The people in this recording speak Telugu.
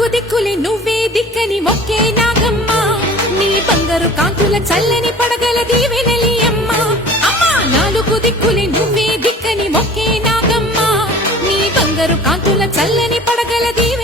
నాలుగు దిక్కులే నువ్వే దిక్కని మొక్కే నాగమ్మ నీ బంగారు కాంతుల చల్లని పడగల దీవెనలి అమ్మ అమ్మా నాలుగు దిక్కులే నువ్వే దిక్కని మొక్కే నాగమ్మ నీ బంగారు కాంతుల చల్లని పడగల